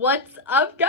What's up, guys?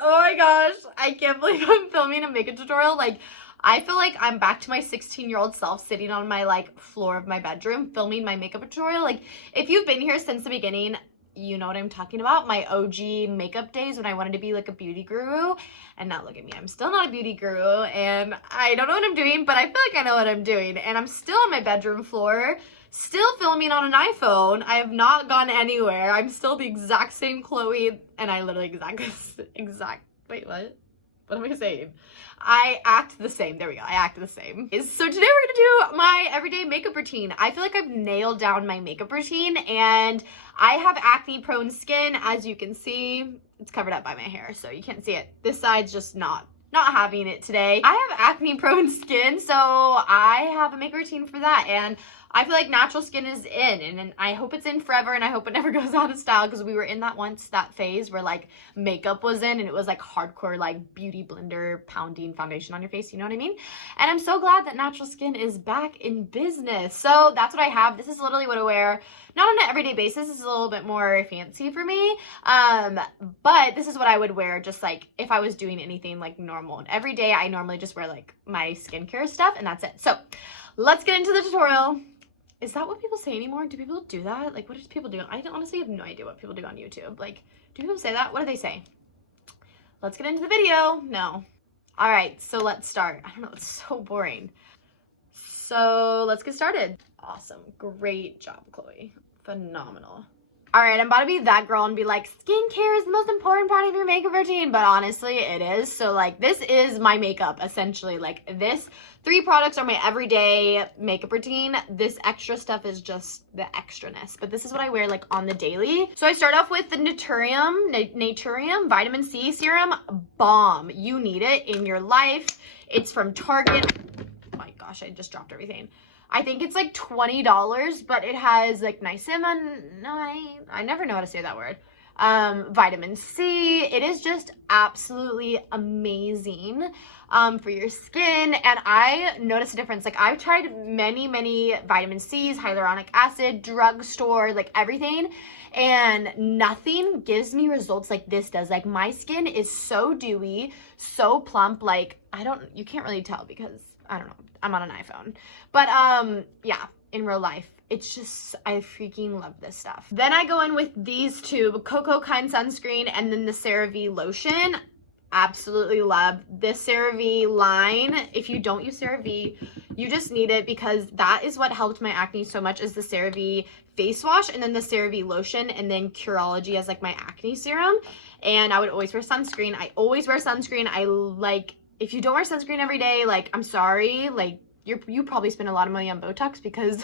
Oh my gosh, I can't believe I'm filming a makeup tutorial. Like, I feel like I'm back to my 16-year-old self sitting on my like floor of my bedroom filming my makeup tutorial. Like, if you've been here since the beginning, you know what I'm talking about. My OG makeup days when I wanted to be like a beauty guru. And now look at me, I'm still not a beauty guru and I don't know what I'm doing, but I feel like I know what I'm doing. And I'm still on my bedroom floor, still filming on an iPhone. I have not gone anywhere. I'm still the exact same Chloe, and I literally wait, what? What am I saying? I act the same. There we go. I act the same. So today we're gonna do my everyday makeup routine. I feel like I've nailed down my makeup routine, and I have acne prone skin. As you can see, it's covered up by my hair, so you can't see it. This side's just not having it today. I have acne prone skin, so I have a makeup routine for that, and I feel like natural skin is in, and I hope it's in forever, and I hope it never goes out of style, because we were in that phase where like makeup was in, and it was like hardcore like beauty blender pounding foundation on your face, you know what I mean? And I'm so glad that natural skin is back in business. So that's what I have. This is literally what I wear, not on an everyday basis. This is a little bit more fancy for me, but this is what I would wear just like if I was doing anything like normal. And every day I normally just wear like my skincare stuff, and that's it. So let's get into the tutorial. Is that what people say anymore? Do people do that? Like, what do people do? I honestly have no idea what people do on YouTube. Like, do people say that? What do they say? Let's get into the video. No. All right, so let's start. I don't know, it's so boring. So let's get started. Awesome. Great job, Chloe. Phenomenal. All right, I'm about to be that girl and be like, skincare is the most important part of your makeup routine, but honestly, it is. So like, this is my makeup, essentially. Like, this 3 products are my everyday makeup routine. This extra stuff is just the extraness, but this is what I wear like on the daily. So I start off with the Naturium Vitamin C Serum. Bomb. You need it in your life. It's from Target. Oh my gosh, I just dropped everything. I think it's like $20, but it has like niacinamide. I never know how to say that word. Vitamin C. It is just absolutely amazing for your skin. And I noticed a difference. Like, I've tried many vitamin C's, hyaluronic acid, drugstore, like everything, and nothing gives me results like this does. Like, my skin is so dewy, so plump. Like, you can't really tell because I don't know, I'm on an iPhone. But yeah, in real life, it's just, I freaking love this stuff. Then I go in with these two, Cocokind Sunscreen and then the Cerave Lotion. Absolutely love this Cerave line. If you don't use Cerave, you just need it, because that is what helped my acne so much, is the Cerave face wash and then the Cerave Lotion, and then Curology as like my acne serum. And I would always wear sunscreen. I always wear sunscreen. If you don't wear sunscreen every day, like, I'm sorry, like, you probably spend a lot of money on Botox, because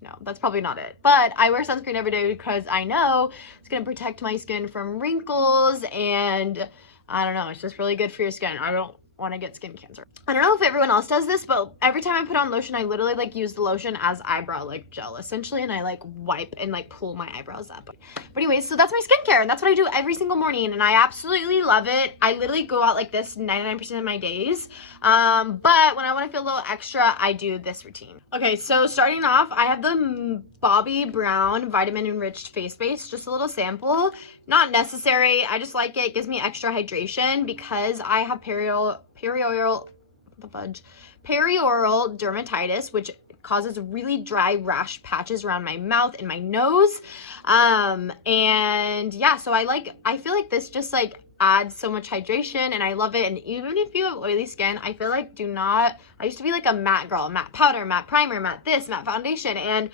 no, that's probably not it. But I wear sunscreen every day because I know it's going to protect my skin from wrinkles, and I don't know, it's just really good for your skin. I don't want to get skin cancer. I don't know if everyone else does this, but every time I put on lotion, I literally like use the lotion as eyebrow like gel essentially, and I like wipe and like pull my eyebrows up. But anyways, so that's my skincare, and that's what I do every single morning, and I absolutely love it. I literally go out like this 99% of my days, but when I want to feel a little extra, I do this routine. Okay, so starting off, I have the Bobbi Brown Vitamin Enriched Face Base, just a little sample. Not necessary, I just like it. It gives me extra hydration because I have perioral dermatitis, which causes really dry rash patches around my mouth and my nose. And yeah, so I feel like this just like adds so much hydration, and I love it. And even if you have oily skin, I feel like I used to be like a matte girl, matte powder, matte primer, matte this, matte foundation, and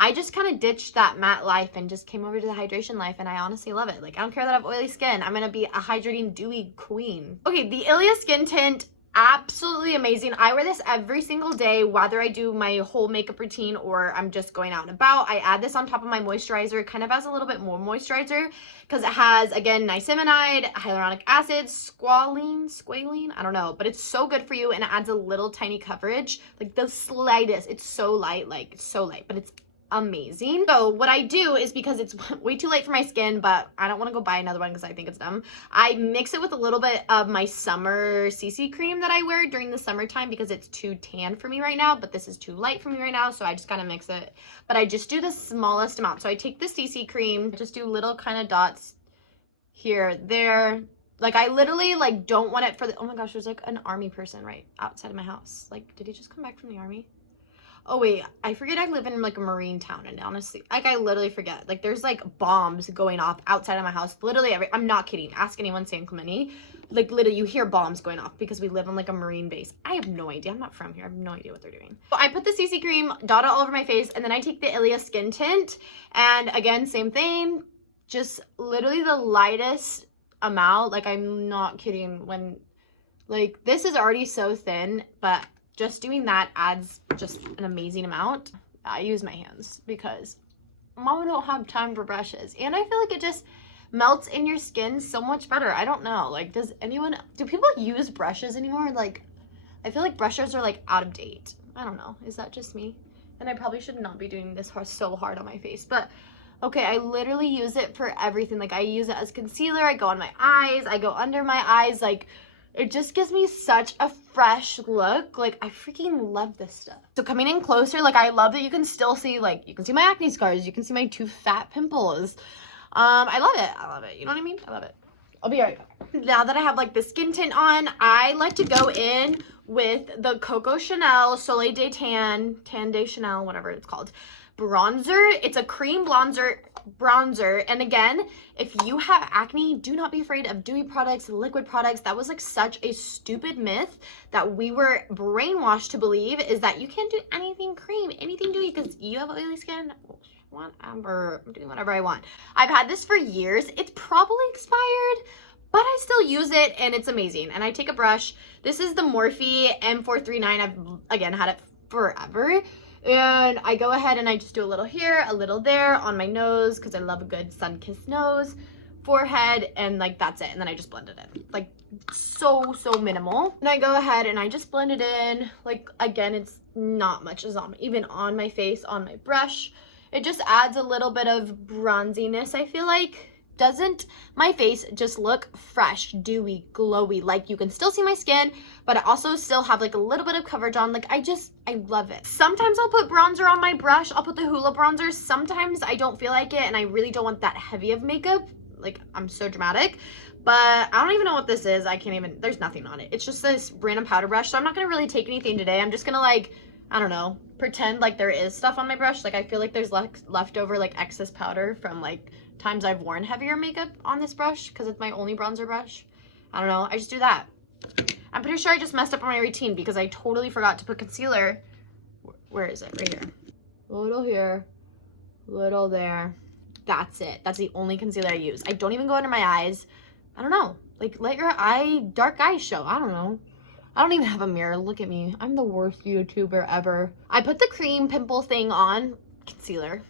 I just kind of ditched that matte life and just came over to the hydration life, and I honestly love it. Like, I don't care that I have oily skin. I'm gonna be a hydrating, dewy queen. Okay, the Ilia Skin Tint, absolutely amazing. I wear this every single day, whether I do my whole makeup routine or I'm just going out and about. I add this on top of my moisturizer, kind of as a little bit more moisturizer, because it has, again, niacinamide, hyaluronic acid, squalene, I don't know, but it's so good for you, and it adds a little tiny coverage, like the slightest. It's so light, like it's so light, but it's amazing. So what I do is, because it's way too late for my skin, but I don't want to go buy another one because I think it's dumb, I mix it with a little bit of my summer CC cream that I wear during the summertime, because it's too tan for me right now, but this is too light for me right now, so I just kind of mix it. But I just do the smallest amount. So I take the CC cream, just do little kind of dots here, there. Like, I literally, like, don't want it for the, oh my gosh, there's, like, an army person right outside of my house. Like, did he just come back from the army? Oh, wait, I forget I live in, like, a marine town, and honestly, like, I literally forget. Like, there's, like, bombs going off outside of my house. Literally, I'm not kidding. Ask anyone San Clemente. Like, literally, you hear bombs going off because we live on, like, a marine base. I have no idea. I'm not from here. I have no idea what they're doing. So I put the CC cream, dot it all over my face, and then I take the Ilia skin tint, and again, same thing. Just literally the lightest amount. Like, I'm not kidding. When, like, this is already so thin, but just doing that adds just an amazing amount. I use my hands because mama don't have time for brushes, and I feel like it just melts in your skin so much better. I don't know, like, do people use brushes anymore? Like, I feel like brushes are, like, out of date. I don't know, is that just me? And I probably should not be doing this so hard on my face, but okay, I literally use it for everything. Like, I use it as concealer, I go on my eyes, I go under my eyes. Like, it just gives me such a fresh look. Like, I freaking love this stuff. So coming in closer, like, I love that you can still see, like, you can see my acne scars, you can see my 2 fat pimples. I love it. I love it. You know what I mean? I love it. I'll be right back. Now that I have, like, the skin tint on, I like to go in with the Coco Chanel Soleil de Tan de Chanel, whatever it's called, bronzer. It's a cream bronzer. And again, if you have acne, do not be afraid of dewy products, liquid products. That was, like, such a stupid myth that we were brainwashed to believe, is that you can't do anything cream, anything dewy, because you have oily skin. Whatever, I'm doing whatever I want. I've had this for years. It's probably expired, but I still use it, and it's amazing. And I take a brush. This is the Morphe M439. I've, again, had it forever. And I go ahead and I just do a little here, a little there on my nose, because I love a good sun-kissed nose, forehead, and, like, that's it. And then I just blend it in. Like, so minimal. And I go ahead and I just blend it in. Like, again, it's not much is on, even on my face, on my brush. It just adds a little bit of bronziness, I feel like. Doesn't my face just look fresh, dewy, glowy? Like, you can still see my skin, but I also still have, like, a little bit of coverage on. Like, I love it. Sometimes I'll put bronzer on my brush. I'll put the Hoola Bronzer. Sometimes I don't feel like it, and I really don't want that heavy of makeup. Like, I'm so dramatic. But I don't even know what this is. I can't even, there's nothing on it. It's just this random powder brush, so I'm not going to really take anything today. I'm just going to, like, I don't know, pretend like there is stuff on my brush. Like, I feel like there's leftover, like, excess powder from, like, times I've worn heavier makeup on this brush, because it's my only bronzer brush. I don't know, I just do that. I'm pretty sure I just messed up on my routine because I totally forgot to put concealer. Where is it? Right here. A little here, little there. That's it. That's the only concealer I use. I don't even go under my eyes. I don't know, like, let your dark eyes show. I don't know. I don't even have a mirror. Look at me. I'm the worst YouTuber ever. I put the cream pimple thing on, concealer,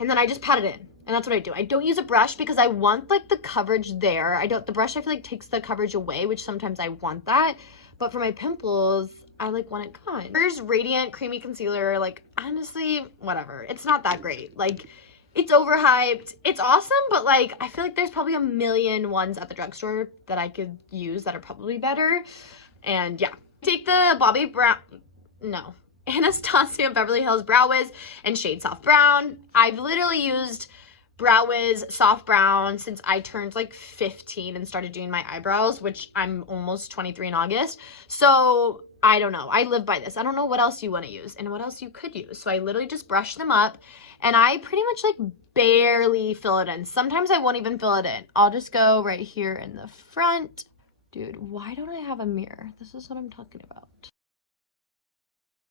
and then I just pat it in. And that's what I do. I don't use a brush because I want, like, the coverage there. The brush, I feel like, takes the coverage away, which sometimes I want that. But for my pimples, I, like, want it gone. Here's Radiant Creamy Concealer. Like, honestly, whatever. It's not that great. Like, it's overhyped. It's awesome, but, like, I feel like there's probably a million ones at the drugstore that I could use that are probably better. And yeah, take the Bobbi Anastasia Beverly Hills Brow Wiz and shade Soft Brown. I've literally used Brow Wiz Soft Brown since I turned, like, 15 and started doing my eyebrows, which I'm almost 23 in August. So I don't know. I live by this. I don't know what else you want to use and what else you could use. So I literally just brush them up, and I pretty much, like, barely fill it in. Sometimes I won't even fill it in. I'll just go right here in the front. Dude, why don't I have a mirror? This is what I'm talking about.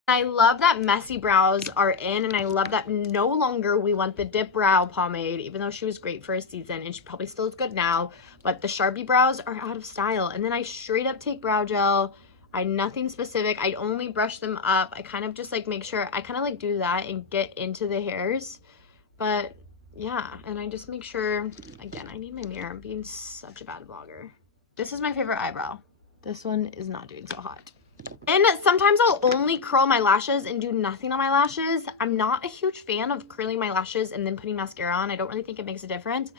I love that messy brows are in, and I love that no longer we want the dip brow pomade, even though she was great for a season, and she probably still is good now, but the Sharpie brows are out of style. And then I straight up take brow gel. Nothing specific. I only brush them up. I kind of just, like, make sure, I kind of, like, do that and get into the hairs. But yeah, and I just make sure, again, I need my mirror. I'm being such a bad vlogger. This is my favorite eyebrow. This one is not doing so hot. And sometimes I'll only curl my lashes and do nothing on my lashes. I'm not a huge fan of curling my lashes and then putting mascara on. I don't really think it makes a difference.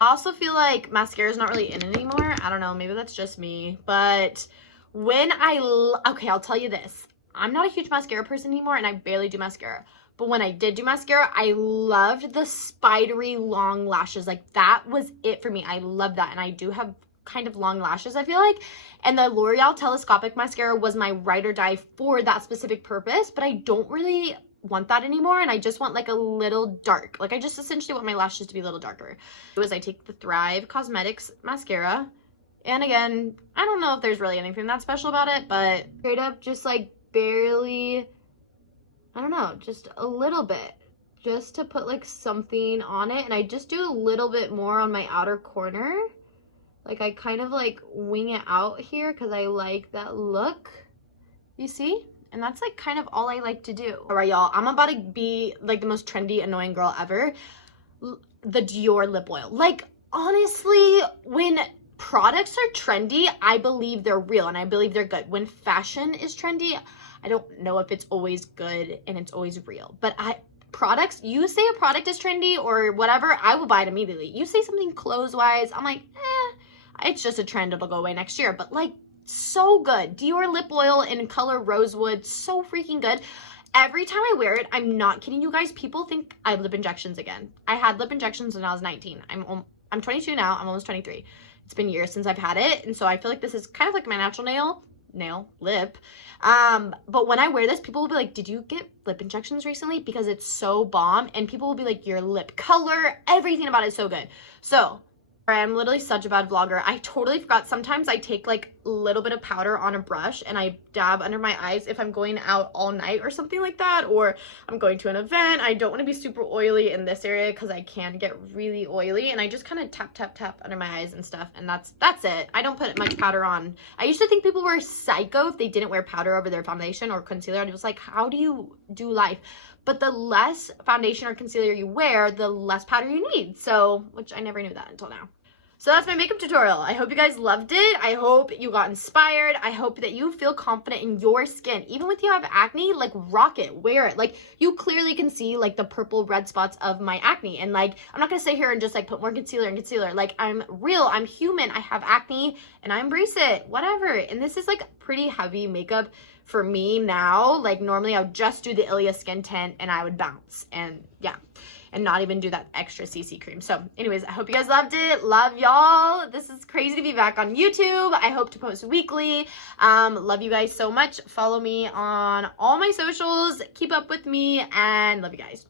I also feel like mascara is not really in anymore. I don't know, maybe that's just me. But when okay, I'll tell you this. I'm not a huge mascara person anymore, and I barely do mascara. But when I did do mascara, I loved the spidery long lashes. Like, that was it for me. I love that. And I do have kind of long lashes, I feel like. And the L'Oreal Telescopic Mascara was my ride or die for that specific purpose. But I don't really want that anymore. And I just want like a little dark. Like, I just essentially want my lashes to be a little darker. I take the Thrive Cosmetics Mascara. And again, I don't know if there's really anything that special about it. But straight up just like barely... I don't know, just a little bit, just to put like something on it. And I just do a little bit more on my outer corner. Like, I kind of like wing it out here because I like that look, you see? And that's like kind of all I like to do. All right, y'all, I'm about to be like the most trendy, annoying girl ever. The Dior Lip Oil. Like, honestly, when products are trendy, I believe they're real and I believe they're good. When fashion is trendy, I don't know if it's always good and it's always real. But products, you say a product is trendy or whatever, I will buy it immediately. You say something clothes-wise, I'm like, it's just a trend, it'll go away next year. But like, so good. Dior Lip Oil in color Rosewood, so freaking good. Every time I wear it, I'm not kidding you guys, people think I have lip injections again. I had lip injections when I was 19. I'm 22 now, I'm almost 23. It's been years since I've had it, and so I feel like this is kind of like my natural lip. But when I wear this, people will be like, did you get lip injections recently? Because it's so bomb. And people will be like, your lip color, everything about it is so good. So I'm literally such a bad vlogger. I totally forgot. Sometimes I take like a little bit of powder on a brush and I dab under my eyes if I'm going out all night or something like that, or I'm going to an event. I don't want to be super oily in this area because I can get really oily, and I just kind of tap under my eyes and stuff, and that's it. I don't put much powder on. I used to think people were psycho if they didn't wear powder over their foundation or concealer, and it was like, how do you do life? But the less foundation or concealer you wear, the less powder you need. So, which I never knew that until now. So that's my makeup tutorial. I hope you guys loved it. I hope you got inspired. I hope that you feel confident in your skin. Even if you have acne, like, rock it, wear it. Like, you clearly can see like the purple red spots of my acne. And like, I'm not gonna sit here and just like put more concealer and concealer. Like, I'm real, I'm human, I have acne and I embrace it, whatever. And this is like pretty heavy makeup for me now. Like, normally I would just do the Ilia skin tint and I would bounce, and yeah, and not even do that extra CC cream. So anyways, I hope you guys loved it. Love y'all. This is crazy to be back on YouTube. I hope to post weekly. Love you guys so much. Follow me on all my socials. Keep up with me and love you guys.